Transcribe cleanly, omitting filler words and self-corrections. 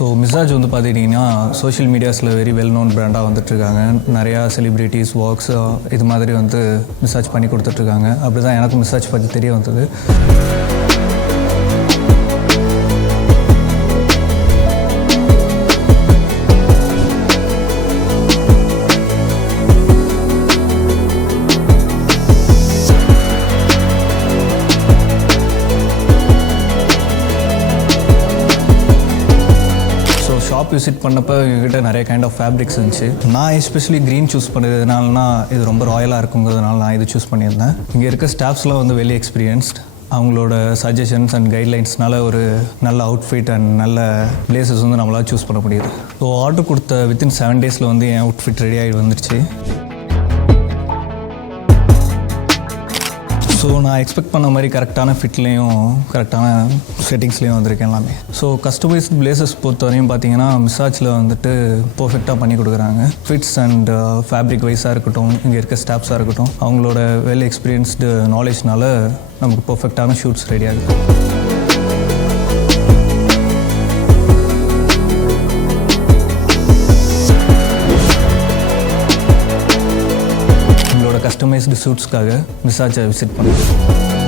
So மிசாஜ் வந்து பார்த்துக்கிட்டிங்கன்னா social மீடியாஸில் very well known பிராண்டாக வந்துட்டுருக்காங்க. நிறையா செலிப்ரிட்டிஸ் வாக்ஸ் இது மாதிரி வந்து மிசாஜ் பண்ணி கொடுத்துட்ருக்காங்க. அப்படி தான் எனக்கு மிசாஜ் பற்றி தெரிய வந்தது. ஷாப் விசிட் பண்ணப்போ எங்ககிட்ட நிறைய கைண்ட் ஆஃப் ஃபேப்ரிக்ஸ் இருந்துச்சு. நான் எஸ்பெஷலி க்ரீன் சூஸ் பண்ணதுனாலனா இது ரொம்ப ராயலாக இருக்குங்கிறதுனால நான் இது சூஸ் பண்ணியிருந்தேன். இங்கே இருக்க ஸ்டாஃப்ஸ்லாம் வந்து வெரி எக்ஸ்பீரியன்ஸ்ட். அவங்களோட சஜஷன்ஸ் அண்ட் கைட்லைன்ஸ்னால ஒரு நல்ல அவுட்ஃபிட் அண்ட் நல்ல பிளேசஸ் வந்து நம்மளால் சூஸ் பண்ண முடியுது. ஸோ ஆர்டர் கொடுத்த வித்தின் 7 டேஸில் வந்து என் அவுட்ஃபிட் ரெடி ஆகி வந்துடுச்சு. ஸோ நான் எக்ஸ்பெக்ட் பண்ண மாதிரி கரெக்டான ஃபிட்லேயும் கரெக்டான செட்டிங்ஸ்லேயும் வந்திருக்கேன் எல்லாமே. ஸோ கஸ்டமைஸ்ட் பிளேசஸ் பொறுத்தவரையும் பார்த்தீங்கன்னா மிசாஜில் வந்துட்டு பர்ஃபெக்டாக பண்ணி கொடுக்குறாங்க. ஃபிட்ஸ் அண்ட் ஃபேப்ரிக் வைஸாக இருக்கட்டும், இங்கே இருக்க ஸ்டாஃப்ஸாக இருக்கட்டும், அவங்களோட வெல் எக்ஸ்பீரியன்ஸ்டு நாலேஜ்னால நமக்கு பர்ஃபெக்டான ஷூட்ஸ் ரெடி ஆகுது. கஸ்டமைஸ்டு சூட்ஸ்க்காக மிசாஜை விசிட் பண்ணுறேன்.